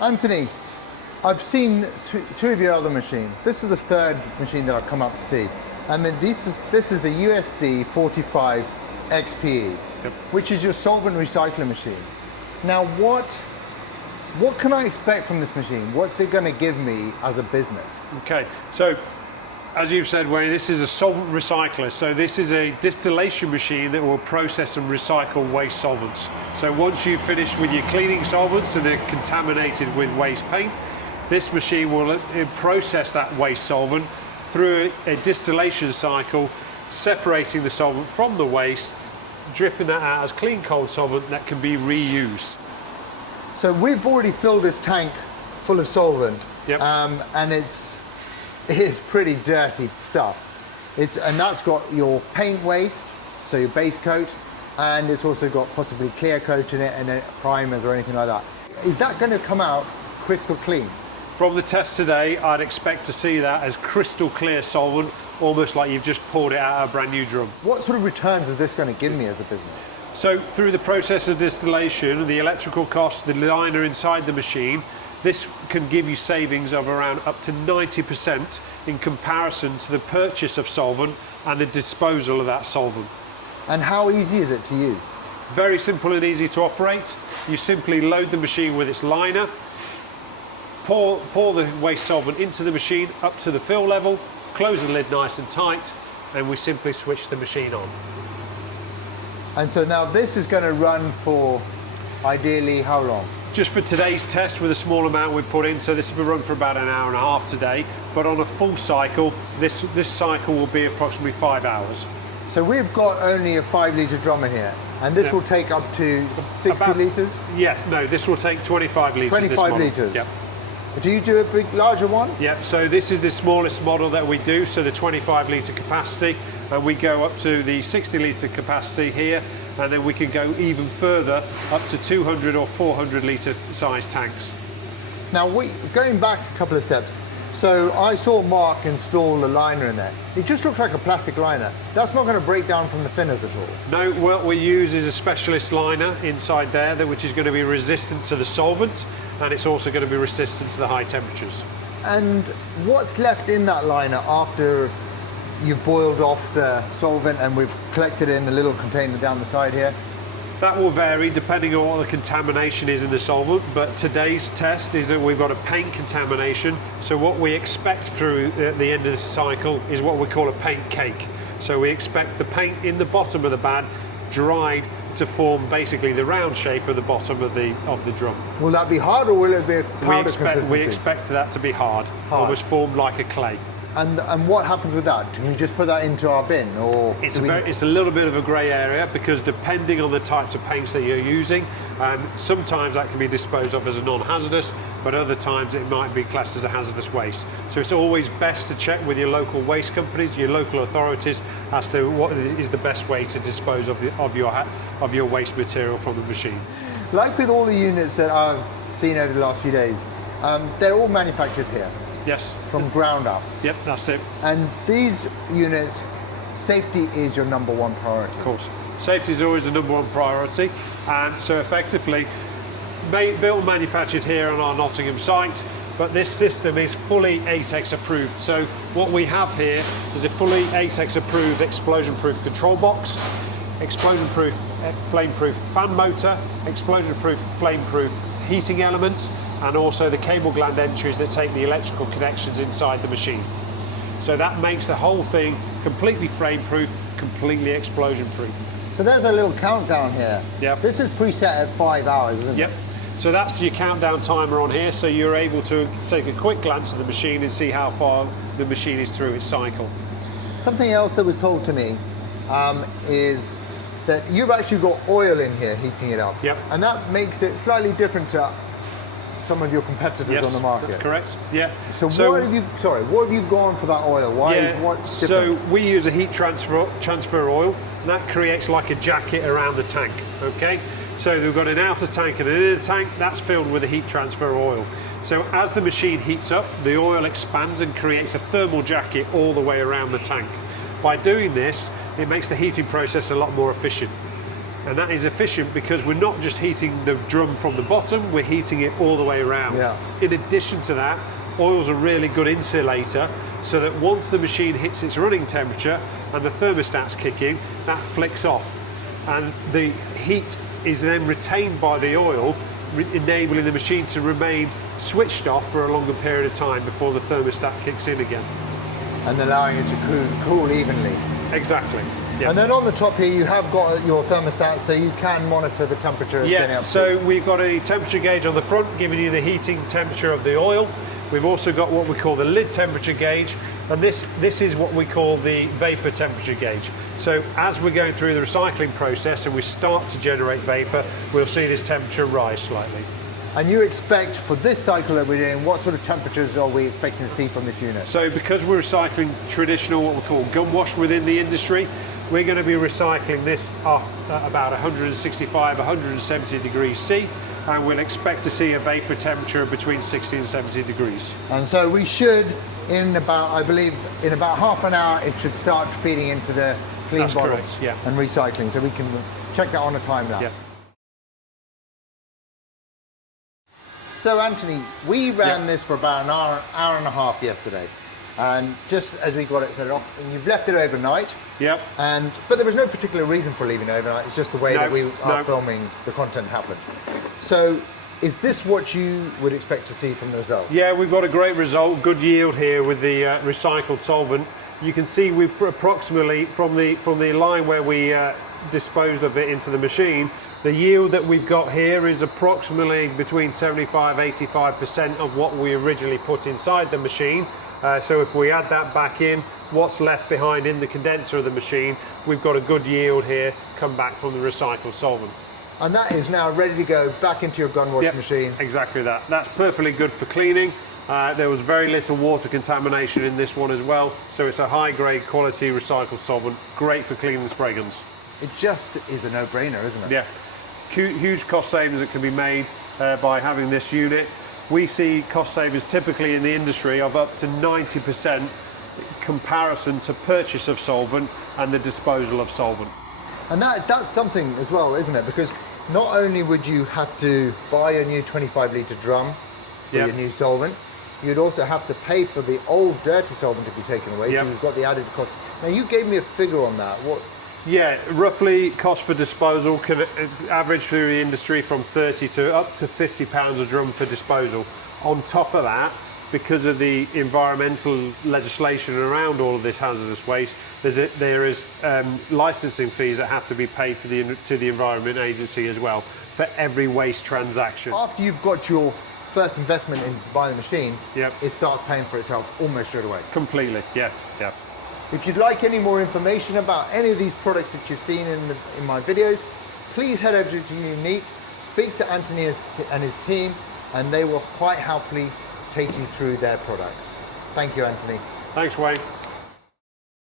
Anthony, I've seen two of your other machines. This is the third machine that I've come up to see. And then this is the USD 45 XPE, yep, which is your solvent recycler machine. Now, what can I expect from this machine? What's it going to give me as a business? Okay, so as you've said, Wayne, this is a solvent recycler. So this is a distillation machine that will process and recycle waste solvents. So once you've finished with your cleaning solvents and they're contaminated with waste paint, this machine will process that waste solvent through a distillation cycle, separating the solvent from the waste, dripping that out as clean cold solvent that can be reused. So we've already filled this tank full of solvent, yep, and it's pretty dirty stuff. And that's got your paint waste, so your base coat, and it's also got possibly clear coat in it and then primers or anything like that. Is that going to come out crystal clean? From the test today, I'd expect to see that as crystal clear solvent, almost like you've just poured it out of a brand new drum. What sort of returns is this going to give me as a business? So through the process of distillation, the electrical costs, the liner inside the machine, this can give you savings of around up to 90% in comparison to the purchase of solvent and the disposal of that solvent. And how easy is it to use? Very simple and easy to operate. You simply load the machine with its liner, pour the waste solvent into the machine up to the fill level, close the lid nice and tight, and we simply switch the machine on. And so now this is going to run for ideally how long? Just for today's test with a small amount we put in, so this will run for about an hour and a half today, but on a full cycle, this cycle will be approximately 5 hours. So we've got only a 5 litre drum in here, and this will take up to 60 litres? Yeah, no, this will take 25 litres. 25 litres? Yep. Do you do a big, larger one? Yep, so this is the smallest model that we do, so the 25 litre capacity, and we go up to the 60 litre capacity here, and then we can go even further up to 200 or 400 litre size tanks. Now, going back a couple of steps, so I saw Mark install a liner in there. It just looks like a plastic liner. That's not going to break down from the thinners at all? No, what we use is a specialist liner inside there, which is going to be resistant to the solvent, and it's also going to be resistant to the high temperatures. And what's left in that liner after you've boiled off the solvent and we've collected it in the little container down the side here? That will vary depending on what the contamination is in the solvent, but today's test is that we've got a paint contamination. So what we expect through at the end of the cycle is what we call a paint cake. So we expect the paint in the bottom of the bag dried to form basically the round shape of the bottom of the drum. Will that be hard, or will it be a powder consistency? We expect that to be hard, almost formed like a clay. And what happens with that? Can we just put that into our bin, or? It's a little bit of a grey area, because depending on the types of paints that you're using, sometimes that can be disposed of as a non-hazardous, but other times it might be classed as a hazardous waste. So it's always best to check with your local waste companies, your local authorities, as to what is the best way to dispose of your waste material from the machine. Like with all the units that I've seen over the last few days, they're all manufactured here. Yes. From ground up. Yep, that's it. And these units, safety is your number one priority. Of course. Safety is always the number one priority. And so effectively, built and manufactured here on our Nottingham site, but this system is fully ATEX approved. So what we have here is a fully ATEX approved explosion-proof control box, explosion-proof, flame-proof fan motor, explosion-proof, flame-proof heating element, and also the cable gland entries that take the electrical connections inside the machine. So that makes the whole thing completely flame-proof, completely explosion-proof. So there's a little countdown here. Yep. This is preset at 5 hours, isn't it? Yep. So that's your countdown timer on here, so you're able to take a quick glance at the machine and see how far the machine is through its cycle. Something else that was told to me is that you've actually got oil in here heating it up. Yep. And that makes it slightly different to some of your competitors on the market. Correct. Yeah. So what have you gone for that oil? What's different? So we use a heat transfer oil, and that creates like a jacket around the tank. Okay. So we've got an outer tank and an inner tank that's filled with a heat transfer oil. So as the machine heats up, the oil expands and creates a thermal jacket all the way around the tank. By doing this, it makes the heating process a lot more efficient. And that is efficient because we're not just heating the drum from the bottom, we're heating it all the way around. Yeah. In addition to that, oil's a really good insulator, so that once the machine hits its running temperature and the thermostat's kicking, that flicks off. And the heat is then retained by the oil, enabling the machine to remain switched off for a longer period of time before the thermostat kicks in again. And allowing it to cool evenly. Exactly. Yeah. And then on the top here, you have got your thermostat, so you can monitor the temperature. It's getting Yeah, up to. so we've got a temperature gauge on the front, giving you the heating temperature of the oil. We've also got what we call the lid temperature gauge, and this is what we call the vapor temperature gauge. So as we're going through the recycling process and we start to generate vapor, we'll see this temperature rise slightly. And you expect for this cycle that we're doing, what sort of temperatures are we expecting to see from this unit? So because we're recycling traditional, what we call gum wash within the industry, we're going to be recycling this off at about 165, 170 degrees C, and we'll expect to see a vapor temperature between 60 and 70 degrees. And so we should, in about, I believe, in about half an hour, it should start feeding into the clean That's bottles correct, yeah. and recycling. So we can check that on a time lapse. Yes. So Anthony, we ran Yeah. this for about an hour and a half yesterday. And just as we got it set off, and you've left it overnight. Yep. But there was no particular reason for leaving it overnight. It's just the way that we are filming the content happened. So is this what you would expect to see from the results? Yeah, we've got a great result, good yield here with the recycled solvent. You can see we've approximately, from the line where we disposed of it into the machine, the yield that we've got here is approximately between 75–85% of what we originally put inside the machine. So if we add that back in, what's left behind in the condenser of the machine, we've got a good yield here come back from the recycled solvent. And that is now ready to go back into your gun wash machine. Exactly that. That's perfectly good for cleaning. There was very little water contamination in this one as well, so it's a high-grade quality recycled solvent, great for cleaning spray guns. It just is a no-brainer, isn't it? Yeah, huge cost savings that can be made by having this unit. We see cost savings typically in the industry of up to 90% comparison to purchase of solvent and the disposal of solvent. And that's something as well, isn't it? Because not only would you have to buy a new 25-litre drum for your new solvent, you'd also have to pay for the old dirty solvent to be taken away, so you've got the added cost. Now, you gave me a figure on that. What? Yeah, roughly cost for disposal can average through the industry from 30 to up to £50 a drum for disposal. On top of that, because of the environmental legislation around all of this hazardous waste, there is licensing fees that have to be paid to the Environment Agency as well for every waste transaction. After you've got your first investment in buying the machine, it starts paying for itself almost straight away. Completely, yeah. If you'd like any more information about any of these products that you've seen in my videos, please head over to UNIC, speak to Anthony and his team, and they will quite happily take you through their products. Thank you, Anthony. Thanks, Wayne.